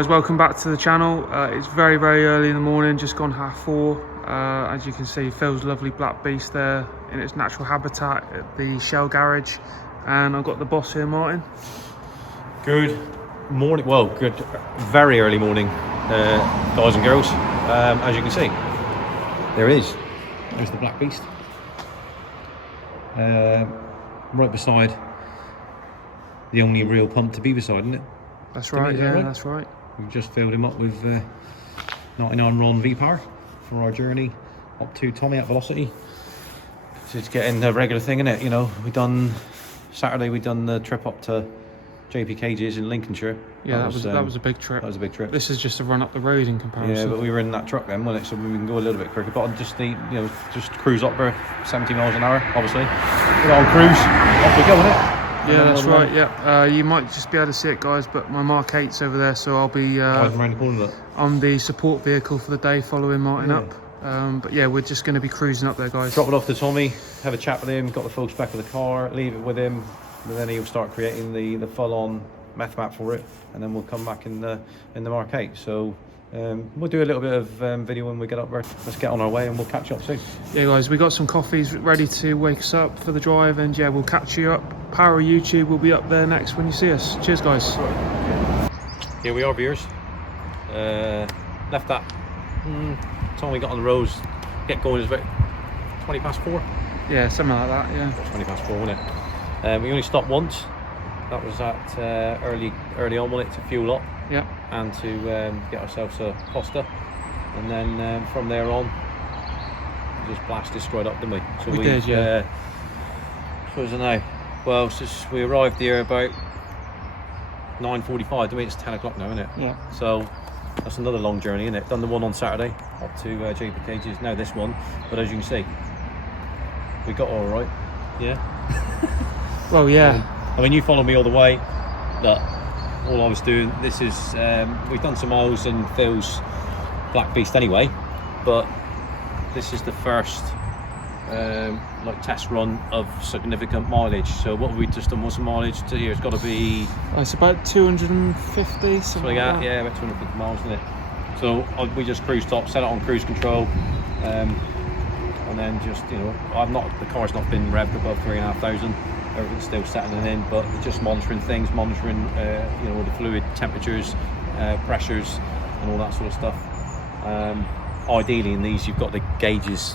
guys, welcome back to the channel. It's very early in the morning, just gone 4:30. As you can see, Phil's lovely black beast there in its natural habitat at the Shell garage, and I've got the boss here, Martin. Good morning, well, good very early morning, guys and girls. As you can see, there's the black beast right beside the only real pump to be beside, isn't it? That's right, yeah, right? That's right. We've just filled him up with 99 RON V-Power for our journey up to Tommy at Velocity. So it's getting a regular thing, innit? You know, Saturday we done the trip up to JP Cages in Lincolnshire. Yeah, that was a big trip. That was a big trip. This is just a run up the road in comparison. Yeah, but we were in that truck then, wasn't it? So we can go a little bit quicker. But I just need, just cruise up there, 70 miles an hour, obviously. Get on cruise, off we go, innit? Yeah, that's right. Yeah, you might just be able to see it, guys, but my Mark 8's over there, so I'll be around the corner, look. I'm the support vehicle for the day, following Martin up. But yeah, we're just going to be cruising up there, guys. Drop it off to Tommy, have a chat with him, got the full spec of the car, leave it with him, and then he'll start creating the full-on meth map for it, and then we'll come back in the Mark 8. So we'll do a little bit of video when we get up there. Let's get on our way and we'll catch up soon. Yeah, guys, we got some coffees ready to wake us up for the drive, and yeah, we'll catch you up. Power YouTube will be up there next when you see us. Cheers, guys. Here we are, viewers. Left that time we got on the roads, get going, is about 20 past 4. Yeah, something like that. Yeah, 20 past 4, wasn't it? We only stopped once. That was at early on, wasn't it, to fuel up. Yeah. And to get ourselves a Costa, and then from there on, we just blasted straight up, didn't we? So we did, yeah. What was it now? Well, since we arrived here about 9:45, it's 10 o'clock now, isn't it? Yeah. So that's another long journey, isn't it? Done the one on Saturday up to JP Cages, now this one. But as you can see, we got all right. Yeah. Well, yeah. I mean, you followed me all the way. Look, all I was doing, this is, we've done some miles in Phil's Black Beast anyway, but this is the first like test run of significant mileage. So what have we just done? What's the mileage to here? It's got to be... It's about 250, something like that. Yeah, about 250 miles, isn't it? So we just cruised up, set it on cruise control, and then just, the car's not been revved above 3,500. Everything's still settling in, but just monitoring things, monitoring the fluid temperatures, pressures, and all that sort of stuff. Ideally in these you've got the gauges,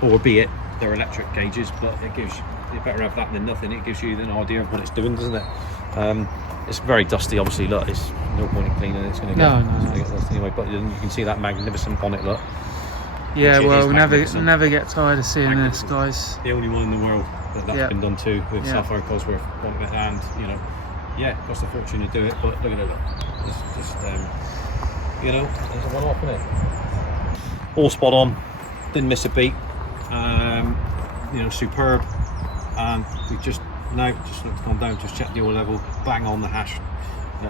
albeit they're electric gauges, but it gives you better have that than nothing. It gives you an idea of what it's doing, doesn't it? It's very dusty, obviously. Look, it's no point in cleaning it. It's going to get dusty anyway. But you can see that magnificent bonnet, look. Yeah, well, we never get tired of seeing this, guys. The only one in the world that's been done too, with Sapphire Cosworth bonnet, and cost a fortune to do it. But look at it, it's just there's a one-off, isn't it? All spot on, didn't miss a beat. Superb. And we just gone down, just checked the oil level, bang on the hash,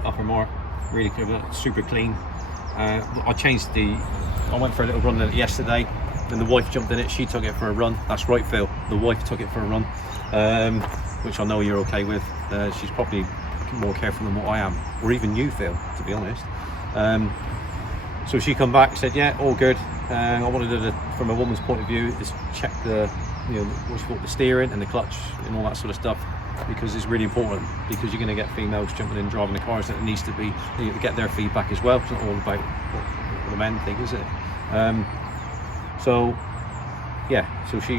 upper mark, really good, super clean. I went for a little run in it yesterday, and the wife jumped in it. She took it for a run. That's right, Phil. The wife took it for a run, which I know you're okay with. She's probably more careful than what I am, or even you, Phil, to be honest. So she come back, said, yeah, all good. I wanted her to, from a woman's point of view, is check the, the steering and the clutch and all that sort of stuff, because it's really important, because you're going to get females jumping in driving the cars that it needs to be, to get their feedback as well. It's not all about what the men think, is it? So she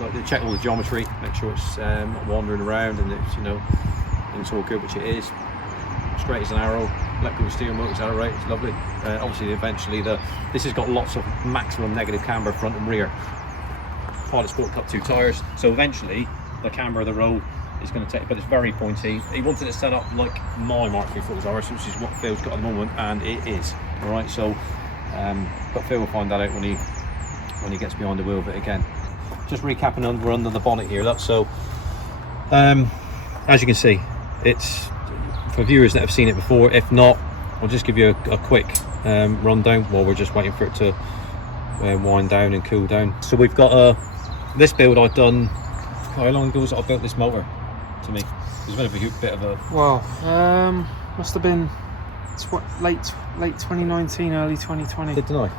like to check all the geometry, make sure it's not wandering around, and it's all good, which it is. Straight as an arrow, electrical steering motor's all right, it's lovely. Obviously, eventually, this has got lots of maximum negative camber front and rear. Pilot Sport Cup 2 tyres, so eventually the camber of the road is going to take, but it's very pointy. He wanted it set up like my Mark 3 RS, which is what Phil's got at the moment, and it is. All right, so but Phil will find that out when he gets behind the wheel. But again, just recapping, we're under the bonnet here. Look, so as you can see, it's for viewers that have seen it before. If not, I'll just give you a quick rundown while we're just waiting for it to wind down and cool down. So we've got this build I've done. How long ago was it I built this motor? To me, it's been a bit of a... Well, Must have been late 2019, early 2020. Didn't I?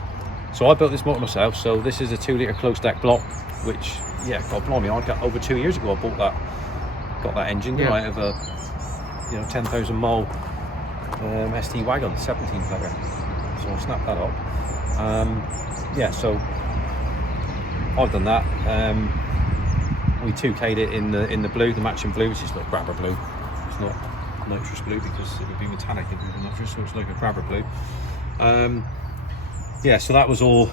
So I built this motor myself. So this is a 2 litre closed stack block, which, yeah, God blimey, I got over 2 years ago. I bought that, got that engine, didn't I, out of a 10,000 mile ST wagon, 17 player. So I snapped that up. Yeah, so I've done that. We 2K'd it in the blue, the matching blue, which is like grabber blue. It's not nitrous blue because it would be metallic if it was nitrous, so it's like a grabber blue. Yeah, so that was all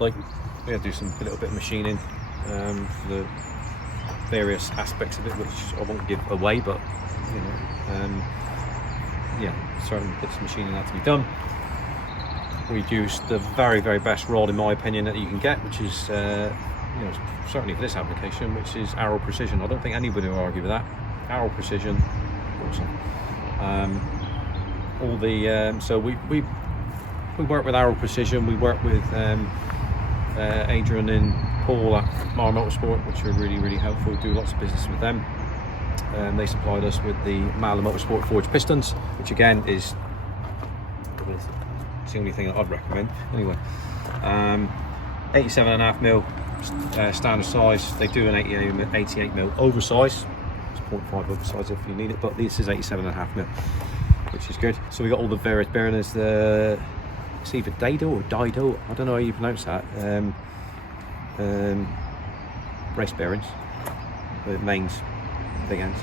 like we had to do a little bit of machining for the various aspects of it, which I won't give away, but yeah, certain bits of machining had to be done. We used the very, very best rod, in my opinion, that you can get, which is certainly for this application, which is Arrow Precision. I don't think anybody will argue with that. Arrow Precision, awesome. All the so we work with Arrow Precision. We work with Adrian and Paul at Mar Motorsport, which are really, really helpful. We do lots of business with them. They supplied us with the Mala Motorsport forged pistons, which again is the only thing that I'd recommend. Anyway, 87.5mm standard size. They do an 88mm oversize. It's 0.5 oversize if you need it, but this is 87.5mm, which is good. So we got all the various bearings. It's either Dado or Dido. I don't know how you pronounce that. Race bearings, the mains, big ends.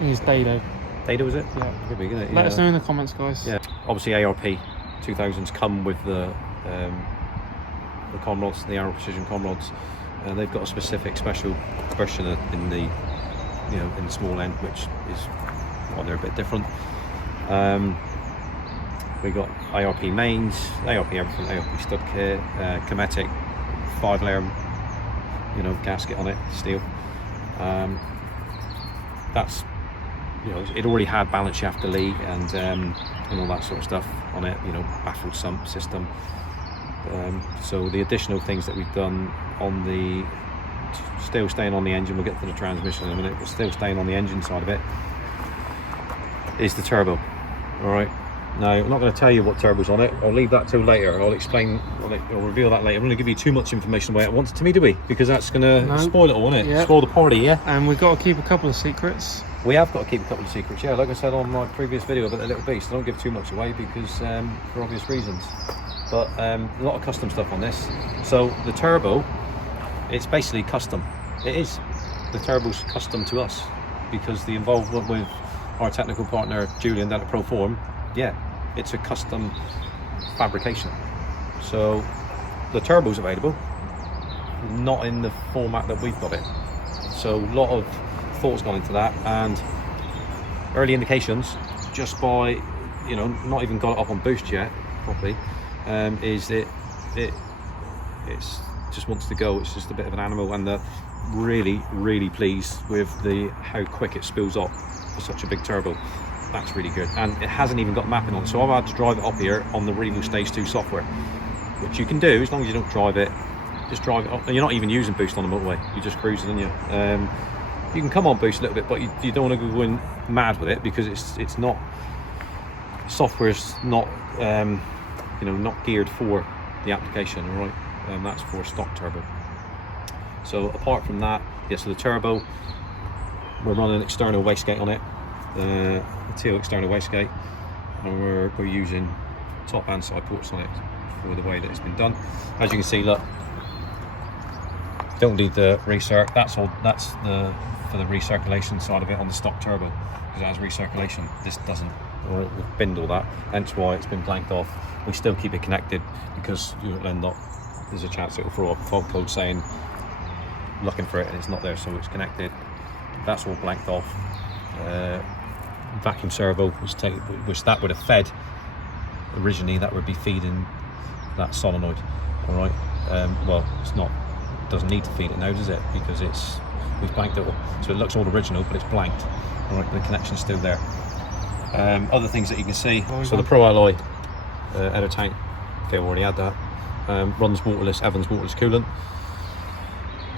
It's Dado. Dado, is it? Yeah. Could be, isn't it? Let us know in the comments, guys. Yeah. Obviously, ARP 2000s come with the conrods, the Arrow Precision conrods, and they've got a specific special version in the in the small end, which is why they're a bit different. We got ARP mains, ARP everything, ARP stud kit, Cometic 5-layer, gasket on it, steel. That's it already had balance shaft delete and all that sort of stuff on it, baffled sump system. So the additional things that we've done on the still staying on the engine, we'll get to the transmission in a minute, but still staying on the engine side of it is the turbo. All right, now I'm not going to tell you what turbo's on it. I'll leave that till later. I'll explain, I'll reveal that later. I'm going to give you too much information away at once, to me, do we? Because that's going to spoil it all, isn't it? Yep. Spoil the party, yeah. And we've got to keep a couple of secrets. We have got to keep a couple of secrets, yeah. Like I said on my previous video about the little beast, I don't give too much away because for obvious reasons. But a lot of custom stuff on this. So the turbo, it's basically custom. It is. The turbo's custom to us because the involvement with our technical partner Julian down at Proform, yeah, it's a custom fabrication. So the turbo's available, not in the format that we've got it. So a lot of thought's gone into that, and early indications, just by not even got it up on boost yet properly, is it just wants to go. It's just a bit of an animal, and they're really pleased with how quick it spills up for such a big turbo. That's really good, and it hasn't even got mapping on it, so I've had to drive it up here on the Revo Stage 2 software, which you can do as long as you don't drive it. Just drive it up, and you're not even using boost on the motorway, you're just cruising, aren't you? You can come on boost a little bit, but you don't want to go in mad with it because it's not, software's not not geared for the application. All right, that's for stock turbo. So apart from that, so the turbo, we're running an external wastegate on it, a teal external wastegate, and we're using top and side ports on it for the way that it's been done. As you can see, look, don't need the recirc. That's for the recirculation side of it on the stock turbo, because it has recirculation. This doesn't. We've binned all that, hence why it's been blanked off. We still keep it connected because you'll end up, there's a chance it will throw up a fault code saying looking for it and it's not there, so it's connected. That's all blanked off. Vacuum servo, which that would have fed originally, that would be feeding that solenoid. All right. Well, it's not. Doesn't need to feed it now, does it? Because we've blanked it all, so it looks all original, but it's blanked. All right, the connection's still there. Other things that you can see. So the Pro Alloy air tank, okay, we already had that. Runs waterless, Evans waterless coolant.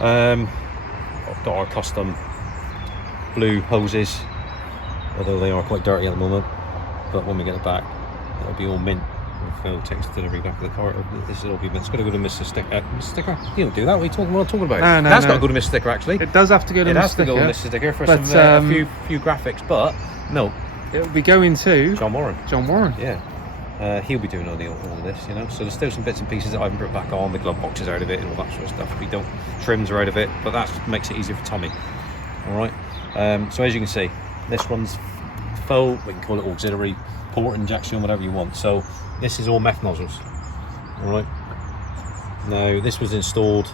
I've got our custom blue hoses, although they are quite dirty at the moment. but when we get it back, it'll be all mint. Phil takes delivery back of the car. This will all be mint. It's got to go to Mr. Sticker. Mr. Sticker? You don't do that. What are you talking about? No, That's got to go to Mr. Sticker, actually. It does have to go to It Mr. has Sticker. to go to Mr. Sticker for but, some, a few graphics, but no. It'll be going to John Warren. John Warren. Yeah. He'll be doing all of this, you know. So there's still some bits and pieces that I haven't put back on. The glove boxes out of it and all that sort of stuff. We don't, trims are out of it, but that makes it easier for Tommy. All right. So as you can see, this one's full. We can call it auxiliary port injection, whatever you want. So this is all Meth nozzles. All right. Now this was installed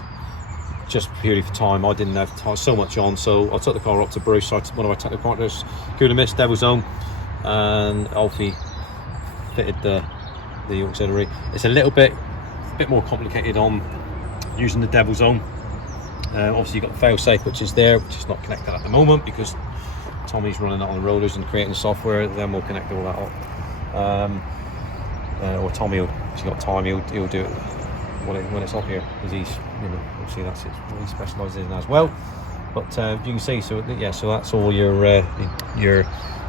just purely for time. I didn't have so much on, so I took the car up to Bruce, one of my technical partners, Cooler Mist, Devil's Own, and Alfie fitted the auxiliary. It's a little bit more complicated on using the Devil's Own. Obviously you've got the fail-safe, which is there, which is not connected at the moment because Tommy's running that on the rollers and creating the software. Then we'll connect all that up. Or Tommy, if he's got time, he'll do it when it's up here, because he's, you know, obviously that's what he specialises in as well. But you can see, so yeah, so that's all your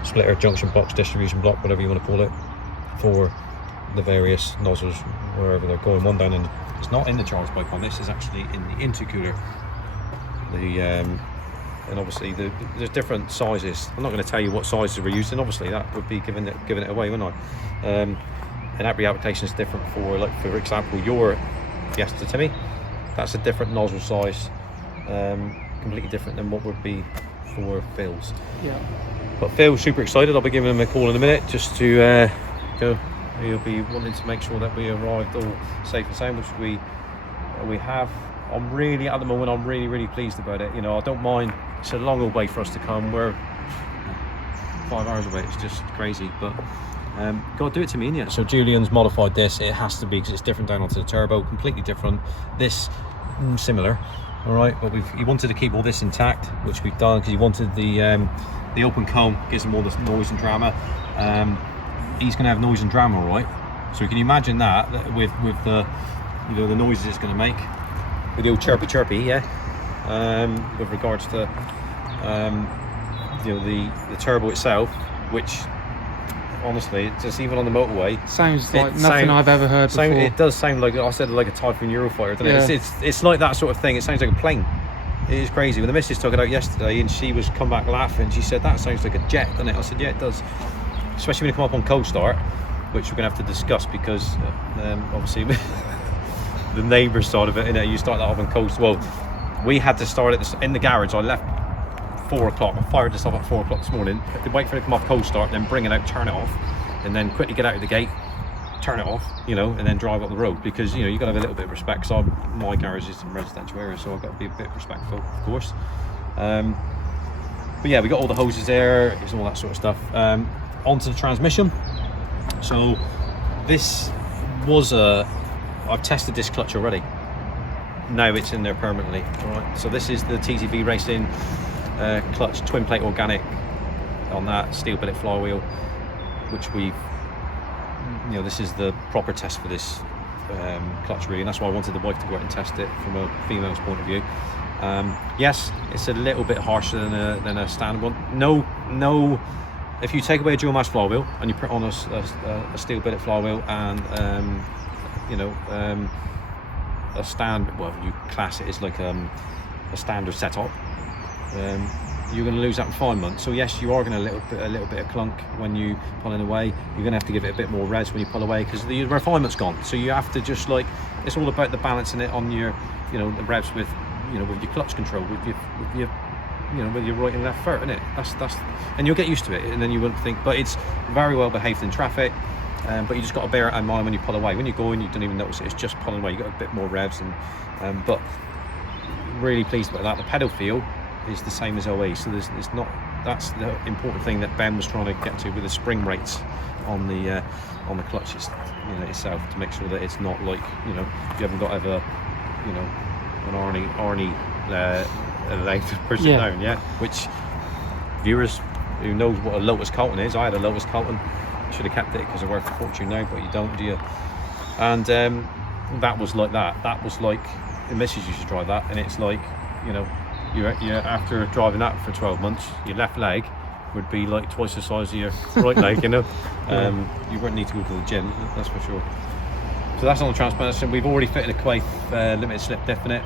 splitter, junction box, distribution block, whatever you want to call it, for the various nozzles wherever they're going. One down in, it's not in the charge pipe on this, is actually in the intercooler. And obviously there's different sizes. I'm not going to tell you what sizes we're using. Obviously that would be giving it away, wouldn't I? And every application is different. For example, your Fiesta Timmy, that's a different nozzle size, completely different than what would be for Phil's. Yeah. But Phil's super excited. I'll be giving him a call in a minute just to go. He'll be wanting to make sure that we arrived all safe and sound, which we have. I'm really, at the moment, I'm really pleased about it. You know, I don't mind. It's a long way for us to come. We're 5 hours away. It's just crazy, but got to do it to me, innit? So Julian's modified this. It has to be, because it's different down onto the turbo, completely different. This similar, all right. But he wanted to keep all this intact, which we've done, because he wanted the open comb, gives him all the noise and drama. He's going to have noise and drama, all right. So you can imagine that with the, you know, the noises it's going to make. With the old chirpy, yeah. With regards to you know, the turbo itself, which honestly, just even on the motorway, sounds like nothing I've ever heard before. It does sound like, I said, like a Typhoon Eurofighter, doesn't it? Yeah. It's like that sort of thing. It sounds like a plane. It is crazy. When the missus took it out yesterday, and she was come back laughing, she said, "That sounds like a jet, doesn't it?" I said, "Yeah, it does." Especially when you come up on cold start, which we're gonna have to discuss, because obviously the neighbour side of it, you know, you start that off on cold. Well, we had to start it in the garage. I left 4 o'clock. I fired this up at 4 o'clock this morning. I had to wait for it to come off cold start, then bring it out, turn it off, and then quickly get out of the gate, turn it off, you know, and then drive up the road, because, you know, you've got to have a little bit of respect, because my garage is in a residential area, so I've got to be a bit respectful, of course. But yeah, we got all the hoses there, it's all that sort of stuff. Onto the transmission. So this was I've tested this clutch already. Now it's in there permanently. All right. So this is the TTV Racing clutch, twin plate organic on that steel billet flywheel, which we've, you know, this is the proper test for this clutch, really, and that's why I wanted the wife to go out and test it from a female's point of view. Yes, it's a little bit harsher than a standard one. No. If you take away a dual mass flywheel and you put on a steel billet flywheel and you know, a standard, well, you class it as like a standard setup, you're going to lose that refinement. So yes, you are going to a little bit of clunk when you pulling away. You're going to have to give it a bit more revs when you pull away, because the refinement's gone. So you have to just, like, it's all about the balancing it on your, you know, the revs with, you know, with your clutch control, with your you know, with your right and left foot, isn't it? That's and you'll get used to it, and then you wouldn't think. But it's very well behaved in traffic. But you just got to bear it in mind when you pull away. When you go in, you don't even notice it. It's just pulling away. You got a bit more revs, and but really pleased about that. The pedal feel is the same as OE, so there's not. That's the important thing that Ben was trying to get to with the spring rates on the clutch, you know, itself, to make sure that it's not like, you know, you haven't got ever, you know, an Arnie leg to push it down, yeah. Which viewers who knows what a Lotus Colton is, I had a Lotus Colton. Should have kept it because they're worth a fortune now, but you don't, do you? And that was like that. That was like, the missus used to drive that, and it's like, you know, you're after driving that for 12 months, your left leg would be like twice the size of your right leg, you know. You wouldn't need to go to the gym, that's for sure. So that's on the transmission. We've already fitted a Quaife limited slip diff in it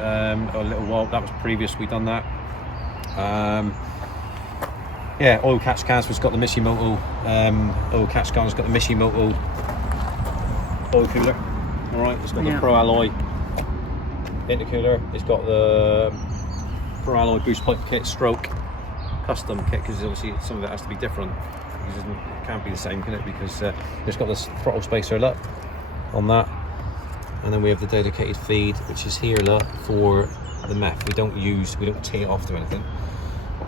a little while. That was previous, we done that. Yeah, oil catch cans has got the Mishimoto. Oil catch can's got the Mishimoto oil cooler. All right, it's got the Pro Alloy intercooler. It's got the Pro Alloy boost pipe kit stroke custom kit, because obviously some of it has to be different. It can't be the same, can it? Because it's got this throttle spacer look on that, and then we have the dedicated feed, which is here look for the Meth. We don't tee it off to anything.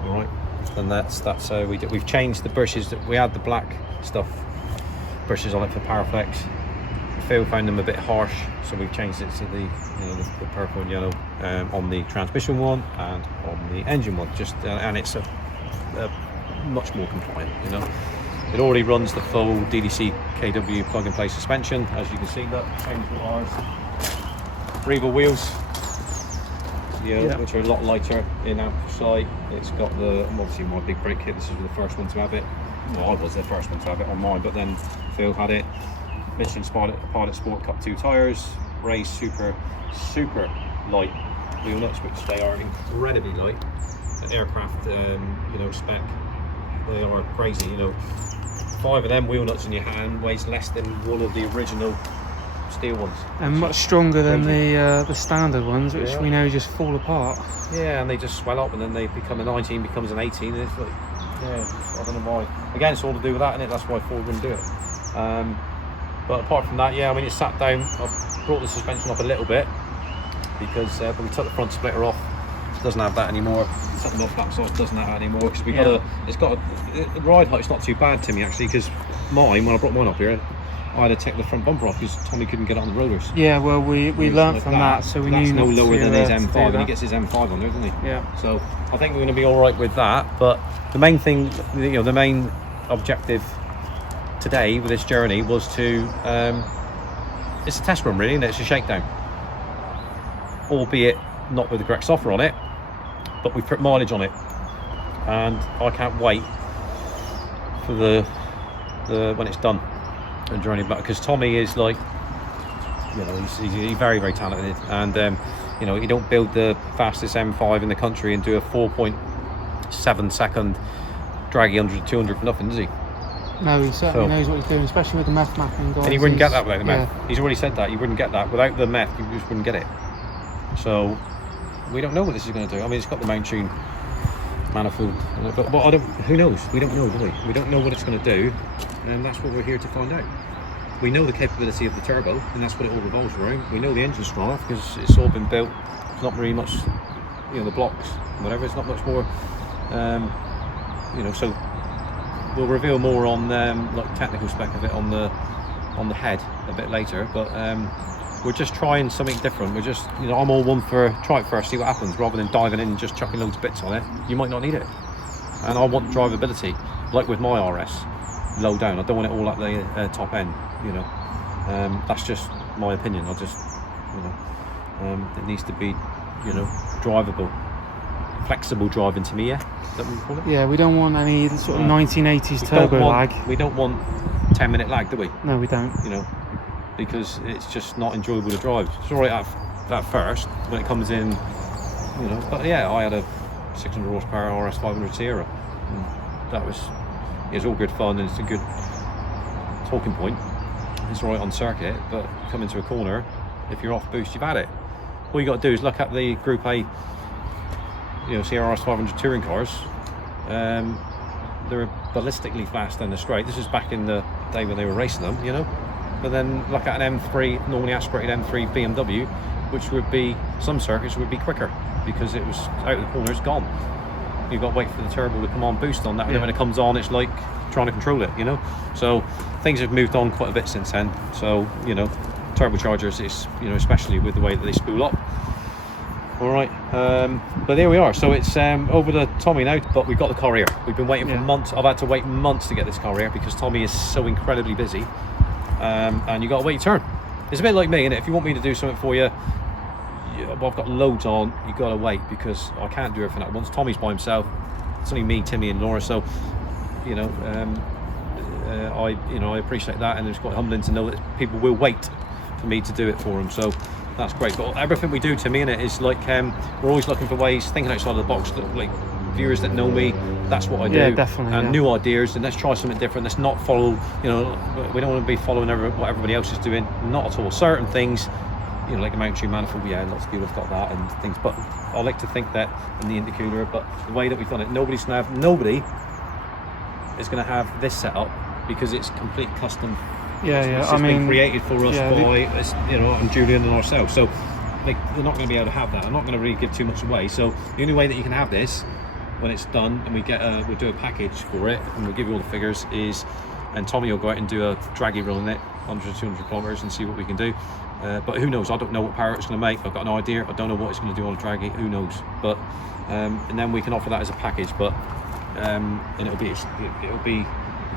All right, and that's how we do. We've changed the brushes. That we had the black stuff brushes on it for Powerflex. Phil found them a bit harsh, so we've changed it to the purple and yellow on the transmission one and on the engine one. Just and it's a much more compliant, you know. It already runs the full DDC KW plug-and-play suspension, as you can see. That same as ours. Regal wheels, which are a lot lighter in outside. It's got the, obviously my big brake kit. This is the first one to have it. Well, I was the first one to have it on mine, but then Phil had it. Michelin Pilot Sport Cup 2 tyres, Ray's super light wheel nuts, which they are incredibly light. The aircraft, spec, they are crazy. You know, 5 of them wheel nuts in your hand weighs less than one of the original steel ones, and much stronger than the standard ones, which we know just fall apart. Yeah, and they just swell up, and then they become a 19, becomes an 18, and it's like, I don't know why. Again, it's all to do with that, isn't it? That's why Ford wouldn't do it. But apart from that, I mean, it's sat down. I've brought the suspension up a little bit because but we took the front splitter off. It doesn't have that anymore. Took them off that side, doesn't have that anymore, because we got it's got a ride height's not too bad to me actually, because mine, when I brought mine up here, I had to take the front bumper off because Tommy couldn't get it on the rollers. Yeah, well, we learned like from that, so we knew that's no not lower to, than his M5, and he gets his M5 on there, doesn't he? Yeah. So I think we're going to be all right with that. But the main thing, the main objective today with this journey was to it's a test run really, and it's a shakedown, albeit not with the correct software on it, but we've put mileage on it, and I can't wait for the when it's done and journey back, because Tommy is like, he's very, very talented, and he don't build the fastest M5 in the country and do a 4.7 second draggy 100-200 for nothing, does he? No, he certainly knows what he's doing, especially with the Meth mapping, guys. And he wouldn't get that without the Meth. He's already said that. He wouldn't get that. Without the Meth, you just wouldn't get it. So, we don't know what this is going to do. I mean, it's got the main tune manifold, but who knows? We don't know, do we? We don't know what it's going to do, and that's what we're here to find out. We know the capability of the turbo, and that's what it all revolves around. We know the engine's strong enough because it's all been built. It's not very much, the blocks, whatever. It's not much more, so we'll reveal more on like technical spec of it on the head a bit later, but we're just trying something different. We're just, I'm all one for try it first, see what happens, rather than diving in and just chucking loads of bits on it. You might not need it, and I want drivability, like with my RS, low down. I don't want it all at the top end. That's just my opinion. I just, it needs to be, drivable, flexible driving to me. Yeah. Is that what we call it? Yeah, we don't want any sort of 1980s turbo lag. We don't want 10-minute lag, do we? No, we don't. Because it's just not enjoyable to drive. It's all right at first when it comes in, But yeah, I had a 600 horsepower RS 500 Sierra. That was all good fun, and it's a good talking point. It's all right on circuit, but come into a corner, if you're off boost, you've had it. All you got to do is look at the Group A. CRS 500 touring cars, they're ballistically fast down the straight. This is back in the day when they were racing them, But then look at an M3, normally aspirated M3 BMW, which would be, some circuits would be quicker because it was out of the corner, it's gone. You've got to wait for the turbo to come on, boost on that, and then when it comes on, it's like trying to control it, So things have moved on quite a bit since then. So, turbochargers, it's, especially with the way that they spool up. All right, but there we are. So it's over to Tommy now, but we've got the car here. We've been waiting for months. I've had to wait months to get this car here because Tommy is so incredibly busy, and you got to wait your turn. It's a bit like me, isn't it? If you want me to do something for you, I've got loads on, you got to wait because I can't do everything at once. Tommy's by himself, it's only me, Timmy, and Laura. So, you know, I appreciate that, and it's quite humbling to know that people will wait for me to do it for them. So that's great. But everything we do, Timmy, in it is like we're always looking for ways, thinking outside of the box. Like viewers that know me, that's what I do. Yeah, definitely. And new ideas, and let's try something different. Let's not follow. You know, we don't want to be following what everybody else is doing. Not at all. Certain things, you know, like a mount manifold. Yeah, lots of people have got that and things. But I like to think that in the intercooler. But the way that we've done it, nobody is going to have this setup because it's complete custom. Yeah, It's just been created for us by, you know, and Julian and ourselves. So they're not going to be able to have that. I'm not going to really give too much away. So the only way that you can have this when it's done, and we'll do a package for it, and we'll give you all the figures, and Tommy will go out and do a draggy run in it, 100 200 kilometers, and see what we can do. But who knows? I don't know what power it's going to make. I've got no idea. I don't know what it's going to do on a draggy. Who knows? But and then we can offer that as a package. But and it'll be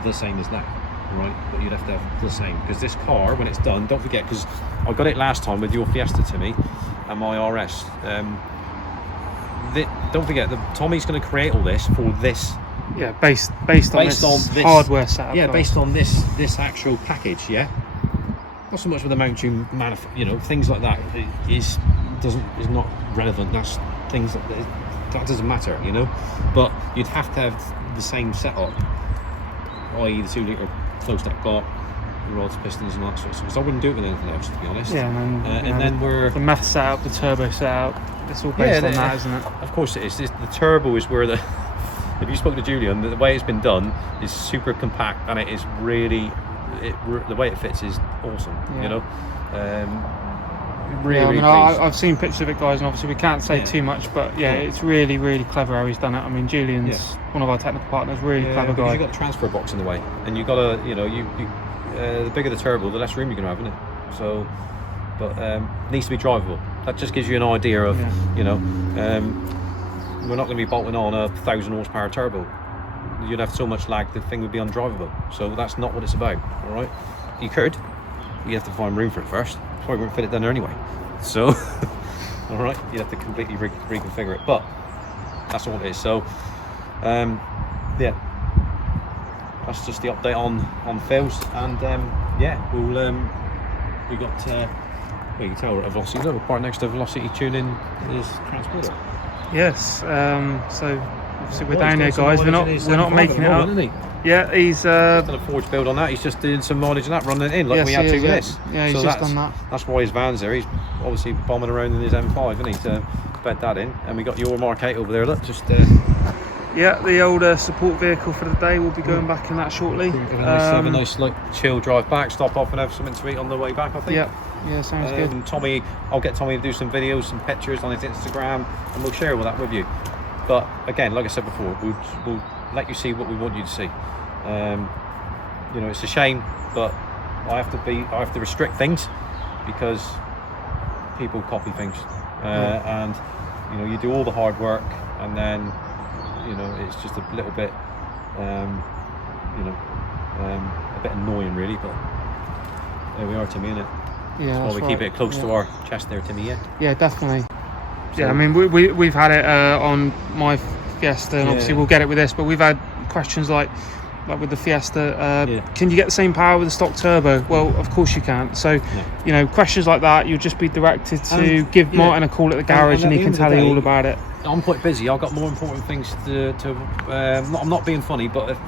the same as that, right? But you'd have to have the same, because this car, when it's done, don't forget, because I got it last time with your Fiesta, Timmy, and my RS. Don't forget that Tommy's going to create all this for this. Yeah, based on this hardware setup. Yeah, based on this actual package. Yeah, not so much with the mounting you know, things like that is not relevant. That's things that doesn't matter, you know. But you'd have to have the same setup, i.e. the 2 litre closed up block, rods, pistons, and all that sort of stuff. So I wouldn't do it with anything else, to be honest. Yeah, and then we're the Meth setup, the turbo setup. It's all based on that, isn't it? Of course it is. The turbo is where if you spoke to Julian, the way it's been done is super compact, and it is really, the way it fits is awesome. Yeah. You know, really. I've seen pictures of it, guys, and obviously we can't say too much, but it's really, really clever how he's done it. I mean, Julian's one of our technical partners, really clever guy. You've got the transfer box in the way, and you've got to, you know, the bigger the turbo, the less room you're going to have, isn't it? So, but it needs to be drivable. That just gives you an idea of, you know, we're not going to be bolting on a 1,000 horsepower turbo. You'd have so much lag, the thing would be undrivable. So that's not what it's about, all right? You could, you have to find room for it first. Probably won't fit it down there anyway. So, all right, you'd have to completely reconfigure it. But that's all it is. So, yeah, that's just the update on Phil's, and we got. Well, you can tell we're at Velocity. We're part next to Velocity tuning his transporter. Yes. So obviously we're down here, guys. We're not making it up. Yeah, he's done a forge build on that. He's just doing some mileage and that, running it in like we had to with this. Yeah, he's just done that. That's why his van's there. He's obviously bombing around in his M5, isn't he, to bed that in. And we got your Mark 8 over there. Look, just. Yeah, the old support vehicle for the day. We'll be going back in that shortly. Have a nice like chill drive back, stop off and have something to eat on the way back, I think. Yeah, sounds good. Tommy, I'll get Tommy to do some videos, some pictures on his Instagram, and we'll share all that with you. But again, like I said before, we'll let you see what we want you to see. You know, it's a shame, but I have to restrict things because people copy things, and you know, you do all the hard work, and then you know, it's just a little bit, a bit annoying, really. But there we are, Timmy, innit? Yeah, we keep it close to our chest there, Timmy. Yeah, definitely. So, yeah, I mean, we've had it on my Fiesta, and obviously we'll get it with this, but we've had questions like with the Fiesta, can you get the same power with a stock turbo? Well, of course you can't. So, you know, questions like that, you'll just be directed to give Martin a call at the garage, and he can tell you all about it. I'm quite busy. I've got more important things to I'm not being funny, but if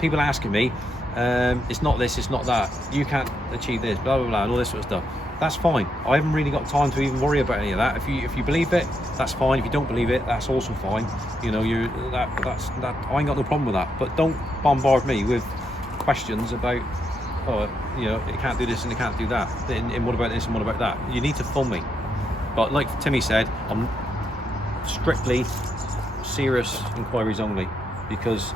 people are asking me, it's not this, it's not that, you can't achieve this, blah blah blah, and all this sort of stuff. That's fine. I haven't really got time to even worry about any of that. If you believe it, that's fine. If you don't believe it, that's also fine. You know, that's I ain't got no problem with that. But don't bombard me with questions about, you know, it can't do this and it can't do that. And what about this and what about that? You need to phone me. But like Timmy said, I'm strictly serious inquiries only, because,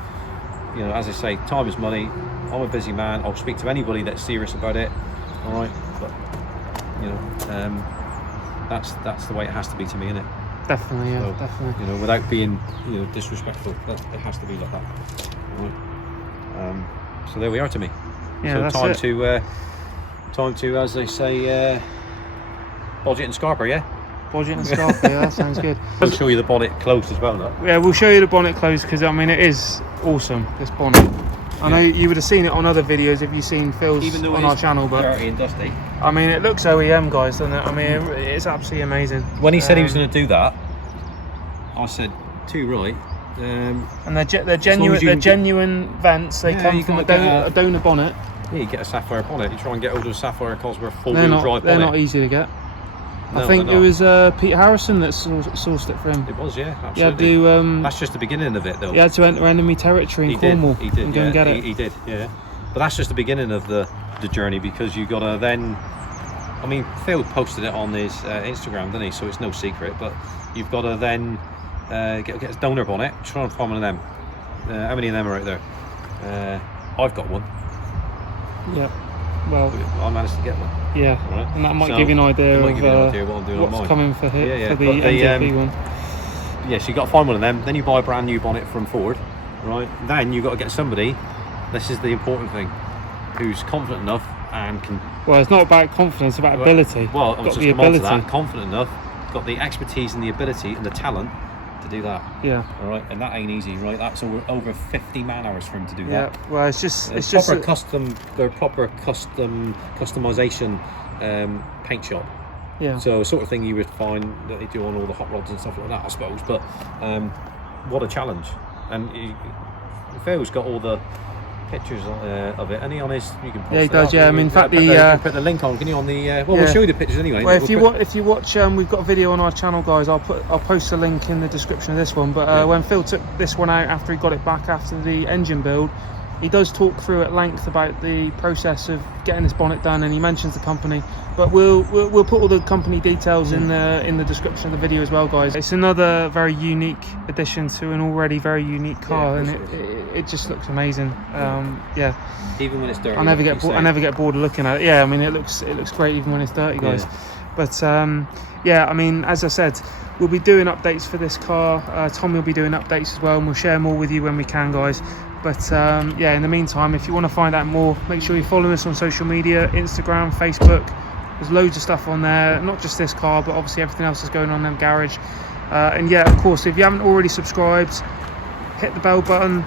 you know, as I say, time is money. I'm a busy man. I'll speak to anybody that's serious about it. All right, but you know, that's the way it has to be to me, innit? Definitely, yeah, so, definitely. You know, without being, you know, disrespectful, it has to be like that. All right. So there we are, to me. Yeah, so that's time to, as they say, budget and Scarper, yeah. bodge it and scarf it. Yeah, that sounds good. I'll show you the bonnet closed as well, though. Yeah, we'll show you the bonnet closed because I mean it is awesome, this bonnet. I know you would have seen it on other videos if you've seen Phil's on our channel, but dirty and dusty. I mean it looks OEM, guys, doesn't it? I mean it's absolutely amazing. When he said he was going to do that, I said, too right. And they're genuine vents. They come from a donor bonnet. Yeah, you get a sapphire bonnet. You try and get hold of a sapphire Cosworth four-wheel drive bonnet. They're not easy to get. No, I think it was Pete Harrison that sourced it for him. It was, yeah, absolutely. You had to, that's just the beginning of it, though. He had to enter enemy territory in Cornwall and go and get it. He did, yeah. But that's just the beginning of the journey, because you got to then... I mean, Phil posted it on his Instagram, didn't he? So it's no secret. But you've got to then get a donor bonnet. Try and find one of them. How many of them are out there? I've got one. Yeah. Well, I managed to get one. Yeah, right. And that might give you an idea of what's coming for the MJP one. Yeah, so you got to find one of them. Then you buy a brand new bonnet from Ford, right? Then you got to get somebody. This is the important thing, who's confident enough and can. Well, it's not about confidence; it's about ability. Well, I was just come on to that. Confident enough, got the expertise and the ability and the talent to do that. Yeah. All right, and that ain't easy, right? That's over 50 man-hours for him to do that. Yeah. Well, it's just proper customization paint shop. Yeah. So sort of thing you would find that they do on all the hot rods and stuff like that, I suppose. But what a challenge! And Phil's got all the pictures of it. Any on his? You can post he does. Yeah, I mean, in fact, put the link on. Can you on the? We'll show you the pictures anyway. Well, if you watch, we've got a video on our channel, guys. I'll post a link in the description of this one. But when Phil took this one out after he got it back after the engine build, he does talk through at length about the process of getting this bonnet done, and he mentions the company. But we'll put all the company details in the description of the video as well, guys. It's another very unique addition to an already very unique car, and it just looks amazing. Yeah. Even when it's dirty. I never get bored of looking at it. Yeah, I mean it looks great even when it's dirty, guys. Yeah. But yeah, I mean, as I said, we'll be doing updates for this car. Tommy will be doing updates as well, and we'll share more with you when we can, guys. But yeah, in the meantime, if you want to find out more, make sure you follow us on social media, Instagram, Facebook. There's loads of stuff on there, not just this car, but obviously everything else is going on in the garage. And yeah, of course, if you haven't already subscribed, hit the bell button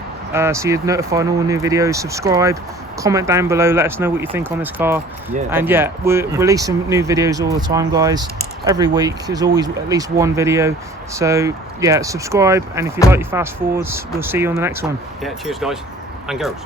so you're notified on all new videos. Subscribe, comment down below, let us know what you think on this car. And yeah, we're releasing new videos all the time, guys. Every week there's always at least one video, so yeah, subscribe, and if you like your fast forwards, we'll see you on the next one. Yeah, cheers guys and girls.